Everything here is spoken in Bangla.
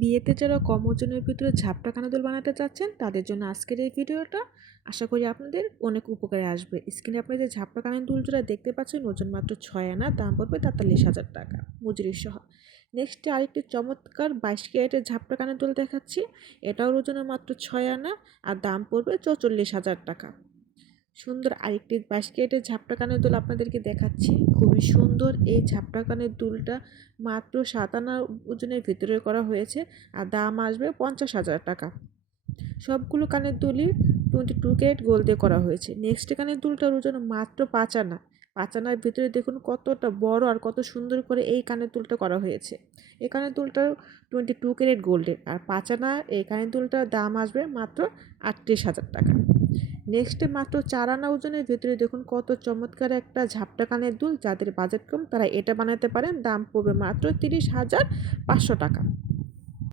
বিয়েতে যারা কম ওজনের ভিতরে ঝাপটা কানের দুল বানাতে চাচ্ছেন, তাদের জন্য আজকের এই ভিডিওটা আশা করি আপনাদের অনেক উপকারে আসবে। স্ক্রিনে আপনি যে ঝাপটা কানের দুল জোড়া দেখতে পাচ্ছেন, ওজন মাত্র ছয় আনা, দাম পড়বে তেতাল্লিশ হাজার টাকা। মজুরি সহ। নেক্সটে আরেকটি চমৎকার বাইশ ক্যারেটের ঝাপটা কানের দুল দেখাচ্ছি। এটাও ওজনের মাত্র ছয় আনা, আর দাম পড়বে চৌচল্লিশ হাজার টাকা। সুন্দর আরেকটি বাইশ ক্যারেটের ঝাপটা কানের দুল আপনাদেরকে দেখাচ্ছি। খুবই সুন্দর এই ঝাপটা কানের দুলটা মাত্র সাত আনা ওজনের ভিতরে করা হয়েছে আর দাম আসবে পঞ্চাশ হাজার টাকা। সবগুলো কানের দুলই টোয়েন্টি টু ক্যারেট গোল দিয়ে করা হয়েছে। নেক্সট কানের দুলটার ওজন মাত্র পাঁচ আনা পাঁচ আনার ভিতরে দেখুন কতটা বড় আর কত সুন্দর করে এই কানের দুলটা করা হয়েছে। এই কানের দুলটা টোয়েন্টি টু ক্যারেট গোল্ডের আর পাঁচ আনা এই কানের দুলটার দাম আসবে মাত্র আটত্রিশ হাজার টাকা। নেক্সটে মাত্র চার আনা ওজনের ভেতরে দেখুন কত চমৎকার একটা ঝাপটা কানের দুল। যাদের বাজেট কম, তারা এটা বানাতে পারেন। দাম পড়বে মাত্র তিরিশ হাজার পাঁচশো টাকা।